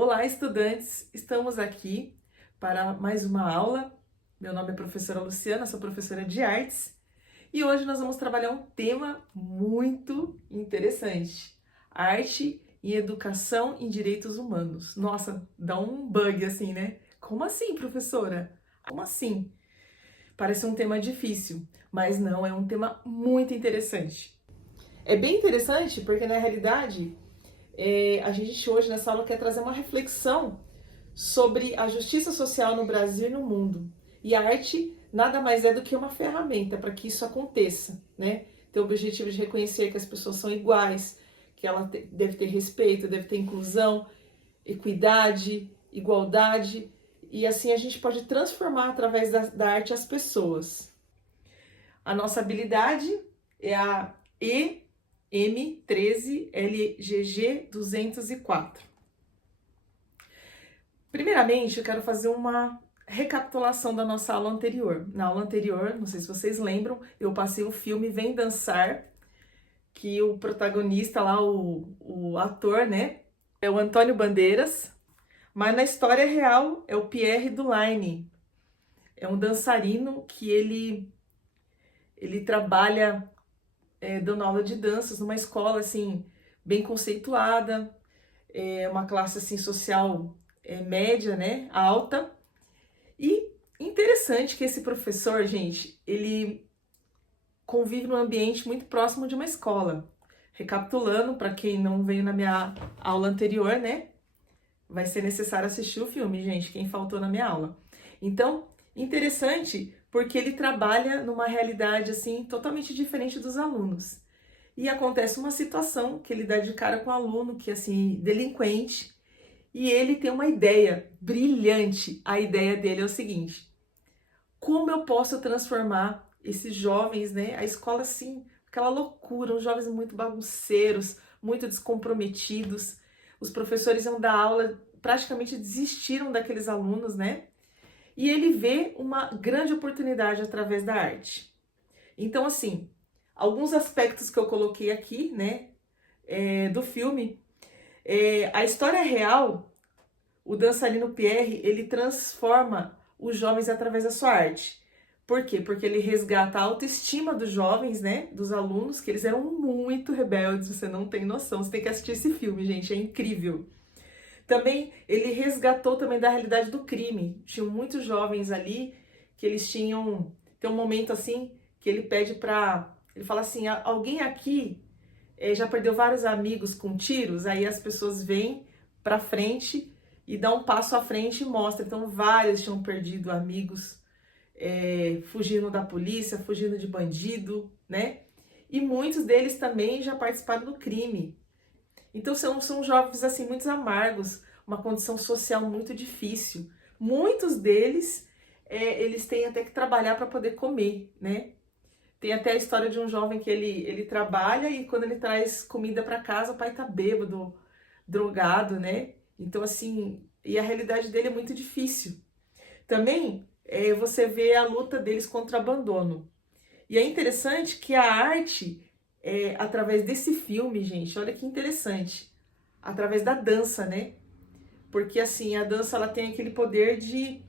Olá, estudantes! Estamos aqui para mais uma aula. Meu nome é professora Luciana, sou professora de artes e hoje nós vamos trabalhar um tema muito interessante: arte e educação em direitos humanos. Nossa, dá um bug assim, né? Como assim, professora? Como assim? Parece um tema difícil, mas não, é um tema muito interessante. É bem interessante porque, na realidade, a gente hoje nessa aula quer trazer uma reflexão sobre a justiça social no Brasil e no mundo. E a arte nada mais é do que uma ferramenta para que isso aconteça, né? Tem o objetivo de reconhecer que as pessoas são iguais, que ela deve ter respeito, deve ter inclusão, equidade, igualdade, e assim a gente pode transformar através da arte as pessoas. A nossa habilidade é a EM13LGG204. Primeiramente, eu quero fazer uma recapitulação da nossa aula anterior. Na aula anterior, não sei se vocês lembram, eu passei o filme Vem Dançar, que o protagonista lá, o ator, né, é o Antônio Bandeiras, mas na história real é o Pierre Dulaine. É um dançarino que ele trabalha dando aula de danças numa escola assim bem conceituada, uma classe assim social média, né, alta. E interessante que esse professor, gente, ele convive num ambiente muito próximo de uma escola. Recapitulando, para quem não veio na minha aula anterior, né, vai ser necessário assistir o filme, gente, quem faltou na minha aula. Então, interessante porque ele trabalha numa realidade assim totalmente diferente dos alunos. E acontece uma situação que ele dá de cara com um aluno que é assim delinquente, e ele tem uma ideia brilhante. A ideia dele é o seguinte: como eu posso transformar esses jovens, né? A escola assim, aquela loucura, uns jovens muito bagunceiros, muito descomprometidos. Os professores iam dar aula, praticamente desistiram daqueles alunos, né? E ele vê uma grande oportunidade através da arte. Então, assim, alguns aspectos que eu coloquei aqui, né, do filme, a história real, o dançarino Pierre, ele transforma os jovens através da sua arte. Por quê? Porque ele resgata a autoestima dos jovens, né, dos alunos, que eles eram muito rebeldes, você não tem noção, você tem que assistir esse filme, gente, é incrível. Também ele resgatou também da realidade do crime. Tinham muitos jovens ali que eles tinham, tem um momento assim que ele pede para, ele fala assim: alguém aqui já perdeu vários amigos com tiros? Aí as pessoas vêm para frente e dão um passo à frente e mostra. Então vários tinham perdido amigos, fugindo da polícia, fugindo de bandido, né? E muitos deles também já participaram do crime. Então são jovens assim muito amargos, uma condição social muito difícil. Muitos deles, eles têm até que trabalhar para poder comer, né? Tem até a história de um jovem que ele trabalha e quando ele traz comida para casa, o pai tá bêbado, drogado, né? Então assim, e a realidade dele é muito difícil. Também você vê a luta deles contra o abandono. E é interessante que a arte, através desse filme, gente, olha que interessante, através da dança, né? Porque assim, a dança ela tem aquele poder de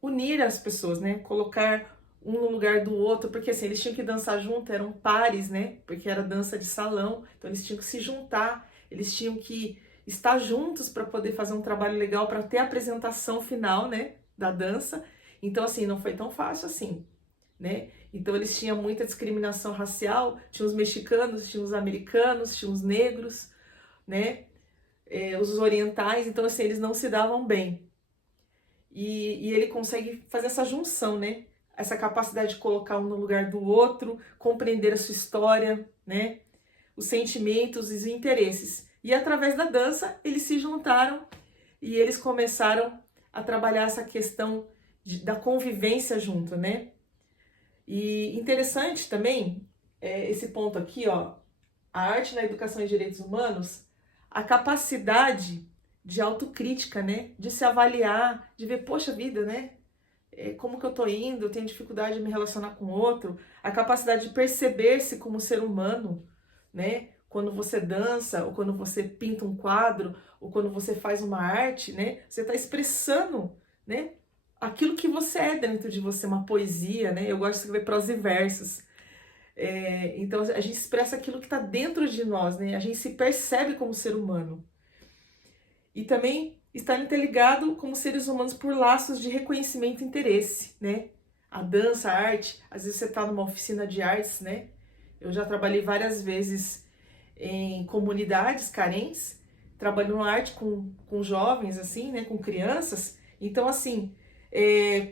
unir as pessoas, né? Colocar um no lugar do outro, porque assim, eles tinham que dançar junto, eram pares, né? Porque era dança de salão, então eles tinham que se juntar, eles tinham que estar juntos para poder fazer um trabalho legal, para ter a apresentação final, né, da dança. Então assim, não foi tão fácil assim, né? Então eles tinham muita discriminação racial, tinha os mexicanos, tinha os americanos, tinha os negros, né? Os orientais, então assim, eles não se davam bem. E ele consegue fazer essa junção, né? Essa capacidade de colocar um no lugar do outro, compreender a sua história, né? Os sentimentos e os interesses. E através da dança, eles se juntaram e eles começaram a trabalhar essa questão da convivência junto, né? E interessante também, esse ponto aqui, ó, a arte na educação e direitos humanos, a capacidade de autocrítica, né? De se avaliar, de ver, poxa vida, né? Como que eu tô indo? Eu tenho dificuldade de me relacionar com o outro. A capacidade de perceber-se como ser humano, né? quando você dança, ou quando você pinta um quadro, ou quando você faz uma arte, né? Você está expressando, né? Aquilo que você é dentro de você, uma poesia, né? Eu gosto de escrever prosa e versos. Então a gente expressa aquilo que está dentro de nós, né? A gente se percebe como ser humano. E também está interligado como seres humanos por laços de reconhecimento e interesse, né? A dança, a arte, às vezes você está numa oficina de artes, né? Eu já trabalhei várias vezes em comunidades carentes, trabalhando arte com jovens, assim, né? Com crianças. Então, assim,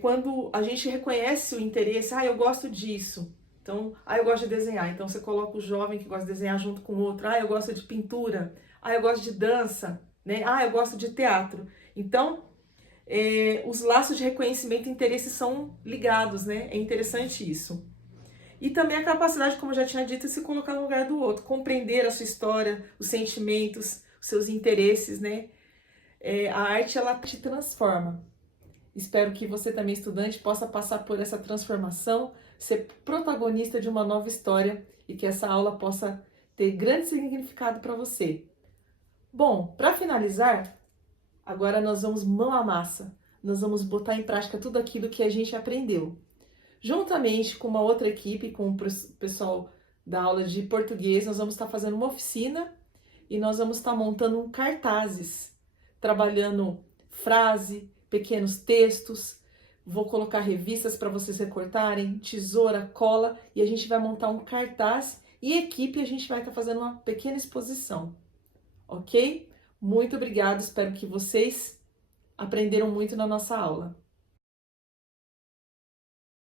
quando a gente reconhece o interesse, eu gosto disso. Então, eu gosto de desenhar. Então, você coloca o jovem que gosta de desenhar junto com o outro. Eu gosto de pintura. Eu gosto de dança, né? Eu gosto de teatro. Então, os laços de reconhecimento e interesse são ligados, né? É interessante isso. E também a capacidade, como eu já tinha dito, de se colocar no lugar do outro, compreender a sua história, os sentimentos, os seus interesses, né? A arte, ela te transforma. Espero que você também, estudante, possa passar por essa transformação, ser protagonista de uma nova história e que essa aula possa ter grande significado para você. Bom, para finalizar, agora nós vamos mão à massa. Nós vamos botar em prática tudo aquilo que a gente aprendeu. Juntamente com uma outra equipe, com o pessoal da aula de português, nós vamos estar fazendo uma oficina e nós vamos estar montando cartazes, trabalhando frase, pequenos textos. Vou colocar revistas para vocês recortarem, tesoura, cola, e a gente vai montar um cartaz e equipe a gente vai estar fazendo uma pequena exposição. Ok? Muito obrigada, espero que vocês aprenderam muito na nossa aula.